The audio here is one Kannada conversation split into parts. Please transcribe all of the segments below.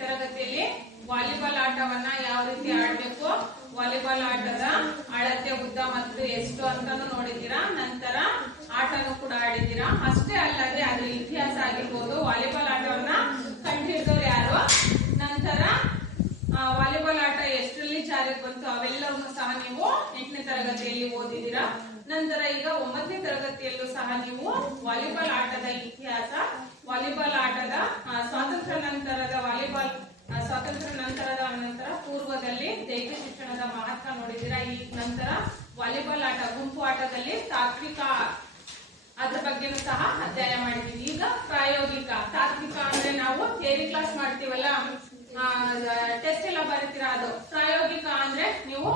ತರಗತಿಯಲ್ಲಿ ವಾಲಿಬಾಲ್ ಆಟವನ್ನ ಯಾವ ರೀತಿ ಆಡ್ಬೇಕು? ವಾಲಿಬಾಲ್ ಆಟದ ಅಳತೆ ಉದ್ದ ಮತ್ತು ಎಷ್ಟು ಅಂತಾನು ನೋಡಿದ್ದೀರಾ? ನಂತರ ಆಟನೂ ಕೂಡ ಆಡಿದ್ದೀರಾ? ಅಷ್ಟೇ ಅಲ್ಲದೆ ಅದ್ರ ಇತಿಹಾಸ ಆಗಿರ್ಬೋದು. ವಾಲಿಬಾಲ್ ಆಟವನ್ನ ಕಂಡುಹಿಡಿದವ್ರು ಯಾರು? ನಂತರ ವಾಲಿಬಾಲ್ ಆಟ ಎಷ್ಟರಲ್ಲಿ ಜಾರಿಗೆ ಬಂತು? ಅವೆಲ್ಲವನ್ನು ಸಹ ನೀವು ಎಂಟನೇ ತರಗತಿಯಲ್ಲಿ ಓದಿದ್ದೀರಾ? ನಂತರ ಈಗ ಒಂಬತ್ತನೇ ತರಗತಿಯಲ್ಲೂ ಸಹ ನೀವು ವಾಲಿಬಾಲ್ ಆಟದ ಇತಿಹಾಸ ವಾಲಿಬಾಲ್ ಆಟದ ಸ್ವಾತಂತ್ರ್ಯ ನಂತರದ ವಾಲಿಬಾಲ್ ಸ್ವಾತಂತ್ರ್ಯ ನಂತರದ ನಂತರ ಪೂರ್ವದಲ್ಲಿ ದೈಹಿಕ ಶಿಕ್ಷಣದ ಮಹತ್ವ ನೋಡಿದ್ದೀರಾ? ಈ ನಂತರ ವಾಲಿಬಾಲ್ ಆಟ, ಗುಂಪು ಆಟದಲ್ಲಿ ತಾತ್ವಿಕ, ಅದ್ರ ಬಗ್ಗೆನೂ ಸಹ ಅಧ್ಯಯನ ಮಾಡಿದೀವಿ ಈಗ ಪ್ರಾಯೋಗಿಕ, ತಾತ್ವಿಕ ಅಂದ್ರೆ ನಾವು ಥಿಯರಿ ಕ್ಲಾಸ್ ಮಾಡ್ತೀವಲ್ಲ? ಟೆಸ್ಟ್ ಎಲ್ಲ ಬರೀತೀರಾ ಅದು? ಪ್ರಾಯೋಗಿಕ ಅಂದ್ರೆ ನೀವು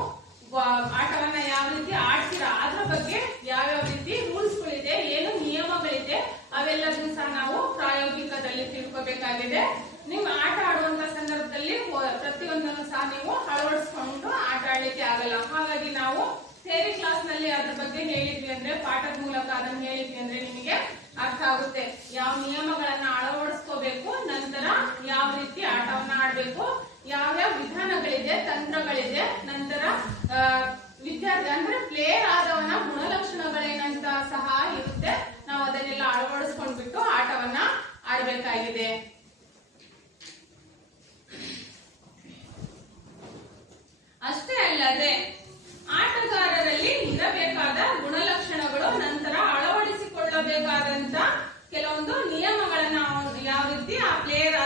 ವ- ಆಟವನ್ನ ಯಾವ ರೀತಿ ಆಡ್ತೀರಾ ಅದ್ರ ಬಗ್ಗೆ ಯಾವ್ಯಾವ ರೀತಿ ರೂಲ್ಸ್ಗಳಿದೆ ಏನು ನಿಯಮಗಳಿದೆ ಅವೆಲ್ಲದನ್ನು ಸಹ ನಾವು ಪ್ರಾಯೋಗಿಕದಲ್ಲಿ ತಿಳ್ಕೊಬೇಕಾಗಿದೆ ನೀವು ಆಟ ಆಡುವಂತ ಸಂದರ್ಭದಲ್ಲಿ ಪ್ರತಿಯೊಂದನ್ನು ಸಹ ನೀವು ಅಳವಡಿಸ್ಕೊಂಡು ಆಟ ಆಡ್ಲಿಕ್ಕೆ ಆಗಲ್ಲ. ಹಾಗಾಗಿ ನಾವು ಥೇರಿ ಕ್ಲಾಸ್ನಲ್ಲಿ ಅದ್ರ ಬಗ್ಗೆ ಹೇಳಿದ್ವಿ ಅಂದ್ರೆ, ಪಾಠದ ಮೂಲಕ ಅದನ್ನ ಹೇಳಿದ್ವಿ ಅಂದ್ರೆ ನಿಮಗೆ ಅರ್ಥ ಆಗುತ್ತೆ. ಯಾವ ನಿಯಮಗಳನ್ನ ಅಳವಡಿಸ್ಕೋಬೇಕು, ನಂತರ ಯಾವ ರೀತಿ ಆಟವನ್ನ ಆಡ್ಬೇಕು ಯಾವ್ಯಾವ ವಿಧಾನಗಳಿದೆ, ತಂತ್ರಗಳಿದೆ, ನಂತರ ವಿದ್ಯಾರ್ಥಿ ಅಂದ್ರೆ ಪ್ಲೇಯರ್ ಆದವನ ಗುಣಲಕ್ಷಣಗಳೇನಂತ ಸಹ ಇರುತ್ತೆ. ನಾವು ಅದನ್ನೆಲ್ಲ ಅಳವಡಿಸ್ಕೊಂಡ್ಬಿಟ್ಟು ಆಟವನ್ನ ಆಡ್ಬೇಕಾಗಿದೆ ಅಷ್ಟೇ ಅಲ್ಲದೆ ಆಟಗಾರರಲ್ಲಿ ಇರಬೇಕಾದ ಗುಣಲಕ್ಷಣಗಳು ನಂತರ ಅಳವಡಿಸಿಕೊಳ್ಳಬೇಕಾದಂತ ಕೆಲವೊಂದು ನಿಯಮಗಳನ್ನ ಯಾವ ರೀತಿ ಆ ಪ್ಲೇಯರ್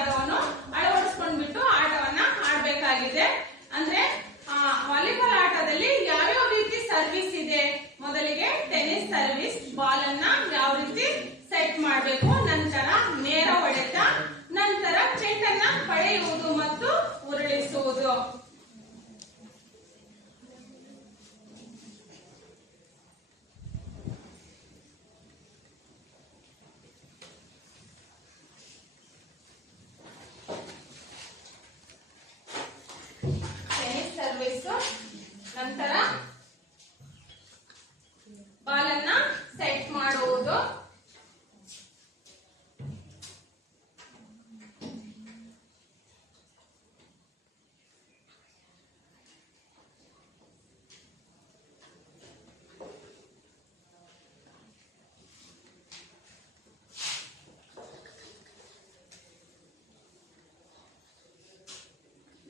తో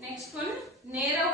నెక్స్ట్ వన్ నేరో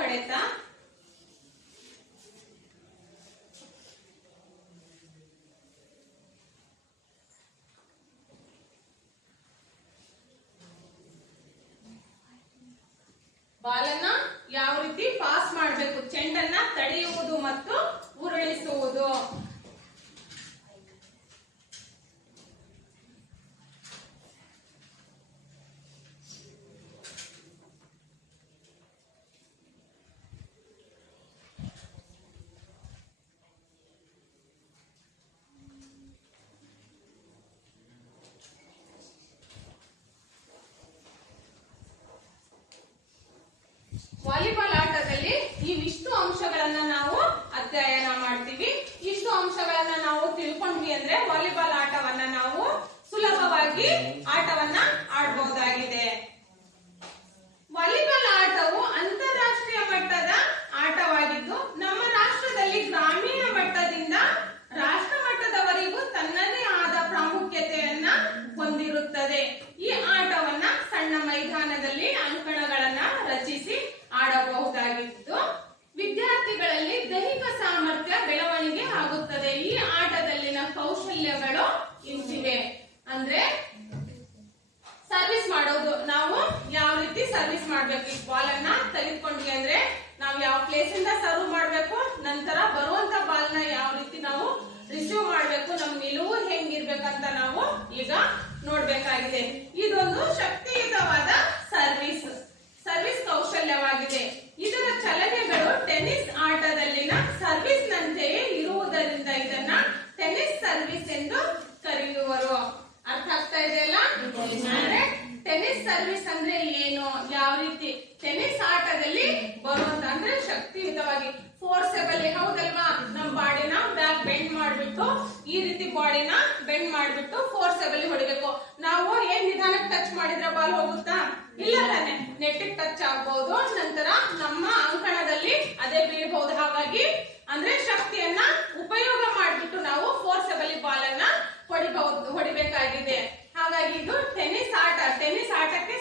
ಬಾಡಿನ ಬೆಂಡ್ ಮಾಡ್ಬಿಟ್ಟು ಫೋರ್ಸೆಬಲಿ ಹೊಡಿಬೇಕು. ನಾವು ಏನ್ ನಿಧಾನಕ್ಕೆ ಟಚ್ ಮಾಡಿದ್ರೆ ಬಾಲ್ ಹೋಗುತ್ತಾ? ಇಲ್ಲ ತಾನೆ. ನೆಟ್ಟಿಗೆ ಟಚ್ ಆಗ್ಬಹುದು ನಂತರ ನಮ್ಮ ಅಂಕಣದಲ್ಲಿ ಅದೇ ಬೀಳ್ಬಹುದು. ಹಾಗಾಗಿ ಅಂದ್ರೆ ಶಕ್ತಿಯನ್ನ ಉಪಯೋಗ ಮಾಡಿಬಿಟ್ಟು ನಾವು ಫೋರ್ಸಬಲಿ ಬಾಲ್ ಅನ್ನ ಹೊಡಿಬಹುದು ಹೊಡಿಬೇಕಾಗಿದೆ. ಹಾಗಾಗಿ ಇದು ಟೆನಿಸ್ ಆಟ. ಟೆನಿಸ್ ಆಟಕ್ಕೆ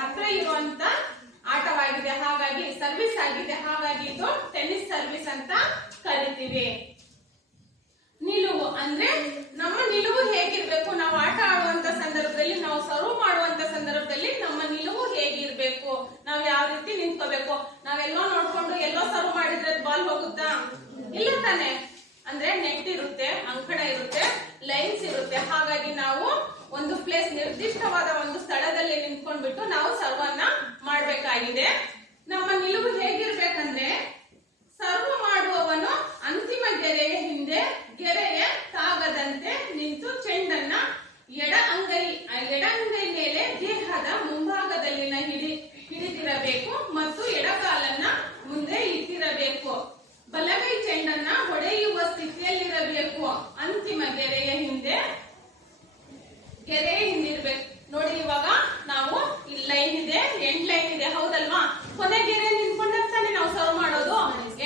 ಹತ್ರ ಇರುವಂತ ಆಟವಾಗಿದೆ. ಹಾಗಾಗಿ ಸರ್ವಿಸ್ ಆಗಿದೆ. ಹಾಗಾಗಿ ಇದು ಟೆನಿಸ್ ಸರ್ವಿಸ್ ಅಂತ ಕರಿತೀವಿ. ನಿಲುವು. ಅಂದ್ರೆ ನಮ್ಮ ನಿಲುವು ಹೇಗಿರ್ಬೇಕು? ನಾವು ಆಟ ಆಡುವಂತ ಸಂದರ್ಭದಲ್ಲಿ, ನಾವು ಸರ್ವ್ ಮಾಡುವಂತ ಸಂದರ್ಭದಲ್ಲಿ ನಮ್ಮ ನಿಲುವು ಹೇಗಿರ್ಬೇಕು? ನಾವು ಯಾವ ರೀತಿ ನಿಂತ್ಕೋಬೇಕು? ನಾವೆಲ್ಲೋ ನೋಡ್ಕೊಂಡು ಎಲ್ಲೋ ಸರ್ವ್ ಮಾಡಿದ್ರೆ ಬಾಲ್ ಹೋಗುತ್ತಾ? ಇಲ್ಲ ತಾನೆ? ಅಂದ್ರೆ ನೆಟ್ ಇರುತ್ತೆ, ಅಂಕಣ ಇರುತ್ತೆ ಲೈನ್ಸ್ ಇರುತ್ತೆ. ಹಾಗಾಗಿ ನಾವು ಒಂದು ಪ್ಲೇಸ್ ನಿರ್ದಿಷ್ಟವಾದ ಒಂದು ಸ್ಥಳದಲ್ಲಿ ನಿಂತ್ಕೊಂಡ್ಬಿಟ್ಟು ನಾವು ಸರ್ವನ್ನ ಮಾಡ್ಬೇಕಾಗಿದೆ. ನಮ್ಮ ನಿಲುವು ಹೇಗಿರ್ಬೇಕಂದ್ರೆ ಸರ್ವ ಮಾಡುವವನು ಅಂತಿಮ ಗೆರೆಯ ಹಿಂದೆ ಗೆರೆಯ ತಾಗದಂತೆ ನಿಂತು ಚೆಂಡನ್ನ ಎಡ ಅಂಗೈ ಎಡ ಅಂಗೈ ಮೇಲೆ ದೇಹದ ಮುಂಭಾಗದಲ್ಲಿನ ಹಿಡಿ ಹಿಡಿದಿರಬೇಕು ಮತ್ತು ಎಡಗಾಲನ್ನ ಮುಂದೆ ಇಟ್ಟಿರಬೇಕು ಬಲಗೈ ಚೆಂಡನ್ನ ಹೊಡೆಯುವ ಸ್ಥಿತಿಯಲ್ಲಿರಬೇಕು ಅಂತಿಮ ಗೆರೆಯ ಹಿಂದೆ ಗೆರೆ ಹಿಂದಿರ್ಬೇಕು ನೋಡಿ ಇವಾಗ ನಾವು ಇಲ್ಲಿ ಲೈನ್ ಇದೆ ಎಂಡ್ ಲೈನ್ ಇದೆ ಹೌದಲ್ವಾ ಕೊನೆ ಗೆರೆ ನಿಂತ್ಕೊಂಡಾಗ್ತಾನೆ ನಾವು ಸರ್ವ್ ಮಾಡೋದು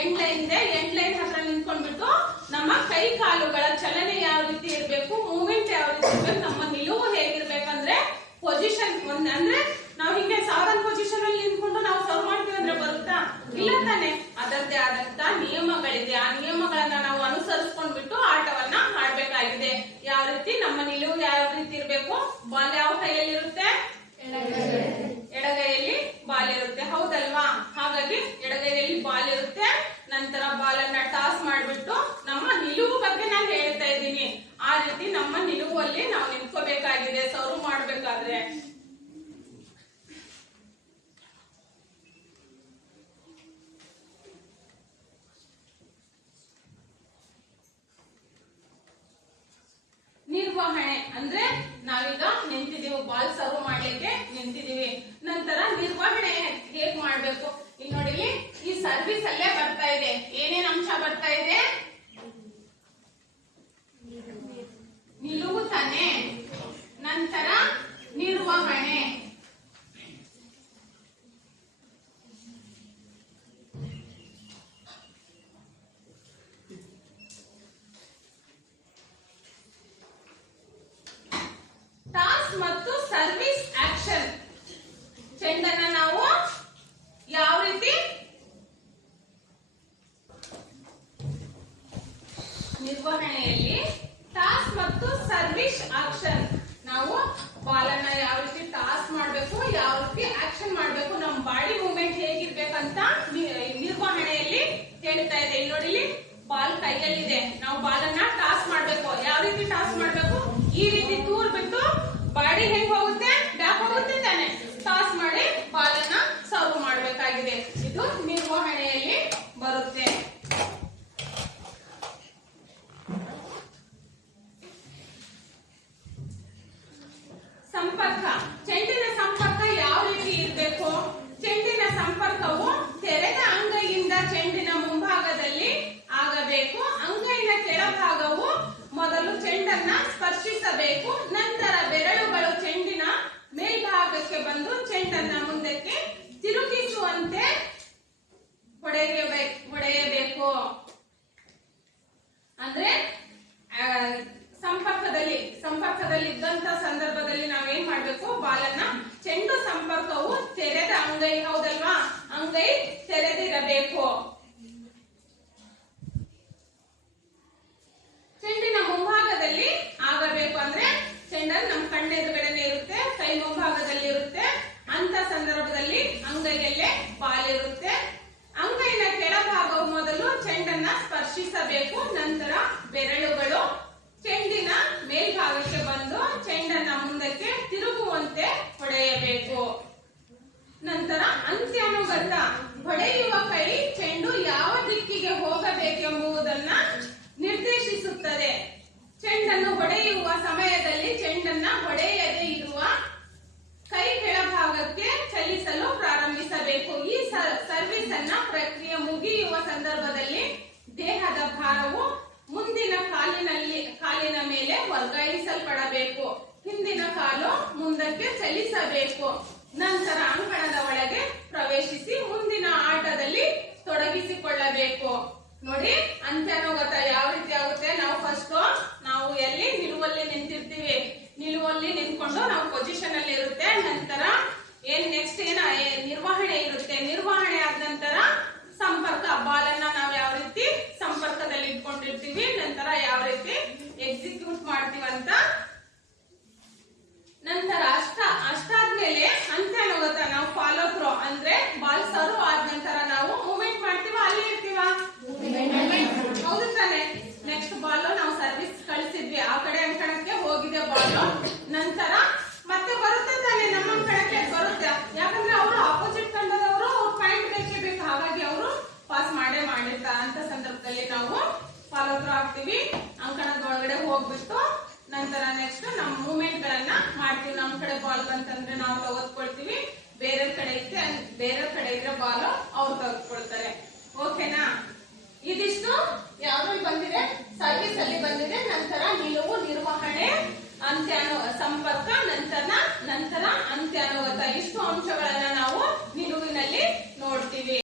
ಎಂಡ್ ಲೈನ್ ಇದೆ ಎಂಡ್ ಲೈನ್ ಹತ್ರ ನಿಂತ್ಕೊಂಡ್ಬಿಟ್ಟು ನಮ್ಮ ಕೈ ಕಾಲುಗಳ ಚಲನೆ ಯಾವ ರೀತಿ ಇರ್ಬೇಕು ಮೂವ್ಮೆಂಟ್ ಯಾವ ರೀತಿ ಇರ್ಬೇಕು ನಮ್ಮ ನಿಲುವು ಹೇಗಿರ್ಬೇಕಂದ್ರೆ ಪೊಸಿಷನ್ ಒಂದ್ ಅಂದ್ರೆ ನಾವು ಹಿಂಗೆ ಸಾಧನ್ ಪೊಸಿಷನ್ ಅಲ್ಲಿ ನಿಂತ್ಕೊಂಡು ನಾವು ಸರ್ವ್ ಮಾಡ್ತೀವಿ ಅಂದ್ರೆ ಬರುತ್ತಾ ಇಲ್ಲ ತಾನೆ ಅದರದ್ದೇ ಆದಂತ ನಿಯಮಗಳಿದೆ ಆ ನಿಯಮಗಳನ್ನ ನಾವು ಅನುಸರಿಸ್ಕೊಂಡ್ಬಿಟ್ಟು ಆಟವನ್ನ ಆಡ್ಬೇಕಾಗಿದೆ ಯಾವ ರೀತಿ ನಮ್ಮ ಯಾವ ರೀತಿ ಇರ್ಬೇಕು? ಬಾಲ್ಯ ಯಾವ ಕೈಯಲ್ಲಿ ಇರುತ್ತೆ? ಎಡಗೈಯಲ್ಲಿ ಬಾಲ್ ಇರುತ್ತೆ. ಹೌದಲ್ವಾ? ಹಾಗಾಗಿ ಎಡಗೈಯಲ್ಲಿ ಬಾಲ್ ಇರುತ್ತೆ. ನಂತರ ಬಾಲನ್ನ ಟಾಸ್ ಮಾಡಿಬಿಟ್ಟು ನಮ್ಮ ನಿಲುವು ಬಗ್ಗೆ ನಾನು ಹೇಳ್ತಾ ಇದ್ದೀನಿ. ಆ ರೀತಿ ನಮ್ಮ ನಿಲುವಲ್ಲಿ ನಾವು ನಿಂತ್ಕೋಬೇಕಾಗಿದೆ. ಸರ್ವ್ ಮಾಡ್ಬೇಕಾದ್ರೆ. ನಿರ್ವಹಣೆ ಅಂದ್ರೆ ನಾವೀಗ ನಿಂತಿದೀವಿ ಬಾಲ್ ಸರ್ವ್ ಮಾಡ್ಲಿಕ್ಕೆ ನಿಂತಿದೀವಿ ನಂತರ ನಿರ್ವಹಣೆ ಹೇಗ್ ಮಾಡ್ಬೇಕು? ಇಲ್ಲಿ ನೋಡಿ, ಈ ಸರ್ವಿಸ್ ಅಲ್ಲೇ ಬರ್ತಾ ಇದೆ. ಏನೇನ್ ಅಂಶ ಬರ್ತಾ ಇದೆ ನಿಲುವು ತಾನೆ ನಂತರ ನಿರ್ವಹಣೆ ಟಾಸ್ ಮತ್ತು ಸರ್ವಿಸ್ ಆಕ್ಷನ್ ಚೆಂಡನ್ನ ನಾವು ಯಾವ ರೀತಿ ನಿರ್ವಹಣೆಯಲ್ಲಿ ಟಾಸ್ ಮತ್ತು ಸರ್ವಿಸ್ ಆಕ್ಷನ್ ನಾವು ಬಾಲನ್ನ ಯಾವ ರೀತಿ ಟಾಸ್ ಮಾಡ್ಬೇಕು ಯಾವ ರೀತಿ ಆಕ್ಷನ್ ಮಾಡ್ಬೇಕು ನಮ್ಮ ಬಾಡಿ ಮೂವ್ಮೆಂಟ್ ಹೇಗಿರ್ಬೇಕಂತ ನಿ- ನಿರ್ವಹಣೆಯಲ್ಲಿ ಹೇಳ್ತಾ ಇದೆ ಇಲ್ಲಿ ನೋಡಿ ಇಲ್ಲಿ ಬಾಲ್ ಕೈಯಲ್ಲಿದೆ. ನಾವು ಬಾಲನ್ನ ಟಾಸ್ ಮಾಡ್ಬೇಕು. ಯಾವ ರೀತಿ ಟಾಸ್ ಮಾಡ್ಬೇಕು? ಈ ರೀತಿ ತೂರ್ ಬಿಟ್ಟು ಬಾಡಿ ಹೆಂಗ್ ಹೋಗುತ್ತೆ? ಬ್ಯಾಕ್ ಹೋಗುತ್ತೆ ತಾನೆ. ಟಾಸ್ ಮಾಡಿ ಬಾಲನ್ನ ಸರ್ವ್ ಮಾಡ್ಬೇಕಾಗಿದೆ. ಇದು ನಿರ್ವಹಣೆಯಲ್ಲಿ ಬರುತ್ತೆ. ಸಂಪರ್ಕ. ಚೆಂಡಿನ ಸಂಪರ್ಕ ಯಾವ ರೀತಿ ಇರಬೇಕು? ಚೆಂಡಿನ ಸಂಪರ್ಕವು ತೆರೆದ ಅಂಗೈಯಿಂದ ಚೆಂಡಿನ ಮುಂಭಾಗದಲ್ಲಿ ಆಗಬೇಕು ಅಂಗೈನ ಕೆಳಭಾಗವು ಮೊದಲು ಚೆಂಡನ್ನ ಸ್ಪರ್ಶಿಸಬೇಕು ನಂತರ ಬೆರಳುಗಳು ಚೆಂಡಿನ ಮೇಲ್ಭಾಗಕ್ಕೆ ಬಂದು ಚೆಂಡನ್ನ ಮುಂದಕ್ಕೆ ತಿರುಗಿಸುವಂತೆ ಹೊಡೆಯಬೇಕು ಹೊಡೆಯಬೇಕು ಅಂದ್ರೆ ಆ, ಸಂಪರ್ಕದಲ್ಲಿ ಸಂಪರ್ಕದಲ್ಲಿ ಇದ್ದಂತ ಸಂದರ್ಭದಲ್ಲಿ ನಾವೇನ್ ಮಾಡ್ಬೇಕು ಬಾಲನ್ನ ಚೆಂಡು ಸಂಪರ್ಕವು ತೆರೆದ ಅಂಗೈ ಹೌದಲ್ವಾ ಅಂಗೈ ತೆರೆದಿರಬೇಕು ಚೆಂಡಿನ ಮುಂಭಾಗದಲ್ಲಿ ಆಗಬೇಕು ಅಂದ್ರೆ ಚೆಂಡನ್ ನಮ್ ಕಣ್ಣೆದುರುಗಡೆನೆ ಇರುತ್ತೆ ಕೈ ಮುಂಭಾಗದಲ್ಲಿ ಇರುತ್ತೆ ಅಂತ ಸಂದರ್ಭದಲ್ಲಿ ಅಂಗೈಯಲ್ಲೇ ಬಾಲಿರುತ್ತೆ. ಅಂಗೈನ ಕೆಳಭಾಗವು ಮೊದಲು ಚೆಂಡನ್ನ ಸ್ಪರ್ಶಿಸಬೇಕು, ನಂತರ ಬೆರಳುಗಳು. ಚೆಂಡಿನ ಮೇಲ್ಭಾಗಕ್ಕೆ ಬಂದು ಚೆಂಡನ್ನ ಮುಂದಕ್ಕೆ ತಿರುಗುವಂತೆ ಹೊಡೆಯಬೇಕು. ನಂತರ ಅಂತ್ಯಾನುಗತ ಹೊಡೆಯುವ ಕೈ ಚೆಂಡು ಯಾವ ದಿಕ್ಕಿಗೆ ಹೋಗಬೇಕೆಂಬುದನ್ನ ನಿರ್ದೇಶಿಸುತ್ತದೆ. ಚೆಂಡನ್ನು ಹೊಡೆಯುವ ಸಮಯದಲ್ಲಿ ಚೆಂಡನ್ನ ಹೊಡೆಯದೇ ಇರುವ ಕೈ ಕೆಳಭಾಗಕ್ಕೆ ಚಲಿಸಲು ಪ್ರಾರಂಭಿಸಬೇಕು. ಈ ಸರ್ವಿಸ್ ಅನ್ನ ಪ್ರಕ್ರಿಯೆ ಮುಗಿಯುವ ಸಂದರ್ಭದಲ್ಲಿ ದೇಹದ ಭಾರವು ಮುಂದಿನ ಕಾಲಿನಲ್ಲಿ, ಕಾಲಿನ ಮೇಲೆ ವರ್ಗಾಯಿಸಲ್ಪಡಬೇಕು. ಹಿಂದಿನ ಕಾಲು ಮುಂದಕ್ಕೆ ಚಲಿಸಬೇಕು. ನಂತರ ಅಂಕಣದ ಒಳಗೆ ಪ್ರವೇಶಿಸಿ ಮುಂದಿನ ಆಟದಲ್ಲಿ ತೊಡಗಿಸಿಕೊಳ್ಳಬೇಕು. ನೋಡಿ, ಅಂತ್ಯಾನುಗತ ಯಾವ ರೀತಿ ಆಗುತ್ತೆ? ನಾವು ಫಸ್ಟ್ ನಾವು ಎಲ್ಲಿ ನಿಲುವಲ್ಲಿ ನಿಂತ್ಕೊಂಡು ನಾವು ಪೊಸಿಷನ್ ಅಲ್ಲಿ ಇರುತ್ತೆ. ನಂತರ ಹೋಗ್ಬಿಟ್ಟು ನಂತರ ನೆಕ್ಸ್ಟ್ ನಮ್ಮ ಮೂವ್ಮೆಂಟ್ ಗಳನ್ನ ಮಾಡ್ತೀವಿ. ನಮ್ ಕಡೆ ಬಾಲ್ ಬಂತಂದ್ರೆ ನಾವು ತಗೋದ್ಕೊಳ್ತೀವಿ ಬೇರೆ ಕಡೆ ಇದ್ರೆ ಬೇರೆ ಕಡೆ ಇದ್ರೆ ಬಾಲ್ ಅವ್ರು ತಗೊಳ್ತಾರೆ ಓಕೆನಾ ಇದಿಷ್ಟು. ಯಾವ್ದ್ರಲ್ಲಿ ಬಂದಿದೆ. ಸರ್ವಿಸ್ ಅಲ್ಲಿ ಬಂದಿದೆ. ನಂತರ ನಿಲುವು ನಿರ್ವಹಣೆ ಅಂತ್ಯ ಸಂಪರ್ಕ ನಂತರ ನಂತರ ಅಂತ್ಯಾನುಗತ. ಇಷ್ಟು ಅಂಶಗಳನ್ನ ನಾವು ನಿಲುವಿನಲ್ಲಿ ನೋಡ್ತೀವಿ.